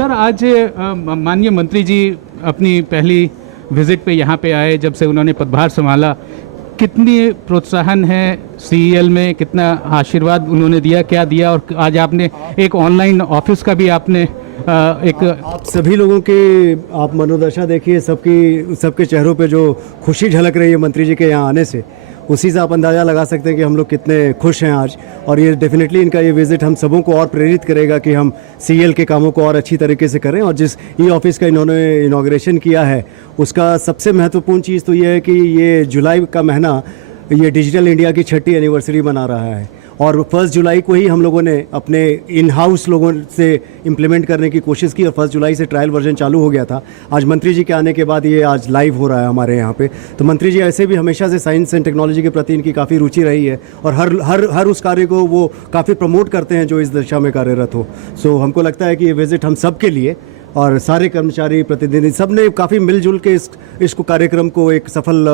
Sir आज माननीय मंत्री जी अपनी पहली विजिट पे यहाँ पे आए जब से उन्होंने पदभार संभाला, कितनी प्रोत्साहन है सीईएल में, कितना आशीर्वाद उन्होंने दिया, क्या दिया, और आज आपने एक ऑनलाइन ऑफिस का भी आपने आप सभी लोगों की आप मनोदशा देखिए, सबके चेहरों पे जो खुशी झलक रही है मंत्री जी के यहाँ आने से, उसी से आप अंदाज़ा लगा सकते हैं कि हम लोग कितने खुश हैं आज। और ये डेफिनेटली इनका ये विज़िट हम सबों को और प्रेरित करेगा कि हम सीईएल के कामों को और अच्छी तरीके से करें। और जिस ई ऑफिस का इन्होंने इनॉग्रेशन किया है, उसका सबसे महत्वपूर्ण चीज़ तो ये है कि ये जुलाई का महीना ये डिजिटल इंडिया की 6वीं एनिवर्सरी मना रहा है, और 1 जुलाई को ही हम लोगों ने अपने इन हाउस लोगों से इम्प्लीमेंट करने की कोशिश की, और 1 जुलाई से ट्रायल वर्जन चालू हो गया था। आज मंत्री जी के आने के बाद ये आज लाइव हो रहा है हमारे यहाँ पे। तो मंत्री जी ऐसे भी हमेशा से साइंस एंड टेक्नोलॉजी के प्रति इनकी काफ़ी रुचि रही है, और हर उस कार्य को वो काफ़ी प्रमोट करते हैं जो इस दिशा में कार्यरत हो। सो हमको लगता है कि ये विज़िट हम सब के लिए, और सारे कर्मचारी प्रतिनिधि सब ने काफ़ी मिलजुल के इसको कार्यक्रम को एक सफल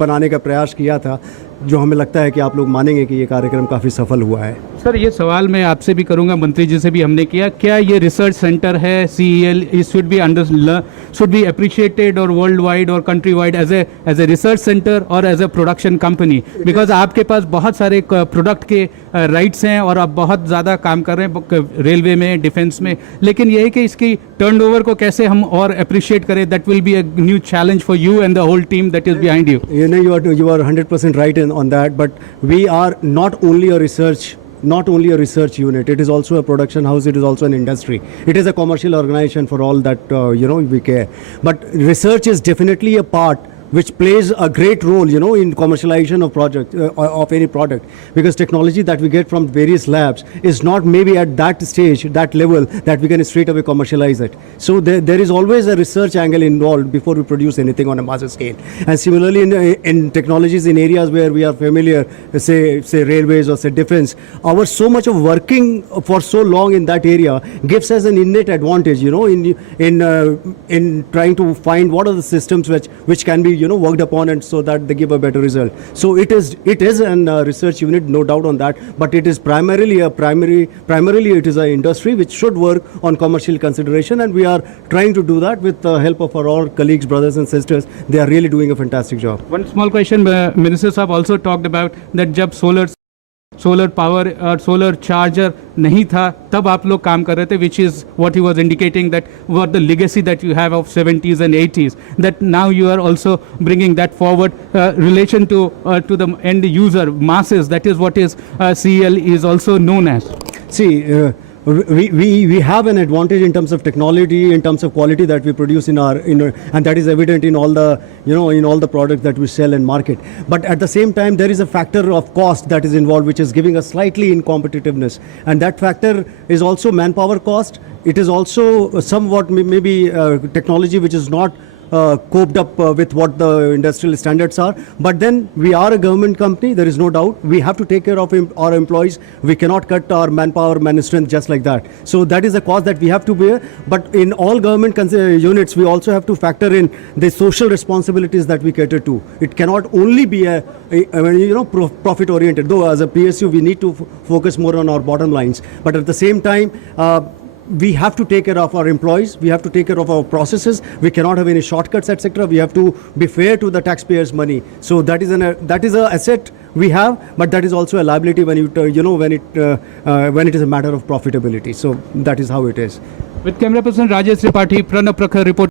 बनाने का प्रयास किया था, जो हमें लगता है कि आप लोग मानेंगे कि ये कार्यक्रम काफ़ी सफल हुआ है। सर ये सवाल मैं आपसे भी करूंगा, मंत्री जी से भी हमने किया, क्या ये रिसर्च सेंटर है सीईएल शुड बी अप्रिशिएटेड और वर्ल्ड वाइड और country wide as a research centre और as a production company, because आपके पास बहुत सारे प्रोडक्ट के राइट्स हैं और आप बहुत ज़्यादा काम कर रहे हैं रेलवे में, डिफेंस में, लेकिन ये है कि इसकी टर्नओवर को कैसे हम और अप्रिशिएट करें, that will be a new challenge for you and the whole team that is behind you. You are 100% right on that, but we are not only a research unit, it is also a production house, it is also an industry, it is a commercial organization for all that we care. But research is definitely a part which plays a great role in commercialization of any product, because technology that we get from various labs is not maybe at that stage, that level, that we can straight away commercialize it. So there is always a research angle involved before we produce anything on a massive scale. And similarly in technologies in areas where we are familiar, say railways or say defense, our so much of working for so long in that area gives us an innate advantage in trying to find what are the systems which can be worked upon, and so that they give a better result. So it is a research unit, no doubt on that, but it is primarily it is an industry which should work on commercial consideration, and we are trying to do that with the help of our all colleagues, brothers and sisters. They are really doing a fantastic job. One small question, Minister Saab also talked about that जब solar power और solar charger नहीं था तब आप लोग काम कर रहे थे, which is what he was indicating that what the legacy that you have of 70s and 80s, that now you are also bringing that forward relation to the end user masses, that is what is CEL is also known as. See, we have an advantage in terms of technology, in terms of quality that we produce in our and that is evident in all the in all the products that we sell and market. But at the same time, there is a factor of cost that is involved, which is giving us slightly incompetitiveness, and that factor is also manpower cost. It is also somewhat maybe technology which is not coped up with what the industrial standards are. But then we are a government company, there is no doubt. We have to take care of our employees. We cannot cut our manpower strength just like that. So that is a cost that we have to bear. But in all government units, we also have to factor in the social responsibilities that we cater to. It cannot only be profit oriented. Though as a PSU, we need to focus more on our bottom lines. But at the same time, we have to take care of our employees, we have to take care of our processes, we cannot have any shortcuts, etc. We have to be fair to the taxpayers' money. So that is a asset we have, but that is also a liability when it is a matter of profitability. So that is how it is. With camera person Rajesh Tripathi, Pranav Prakhar report.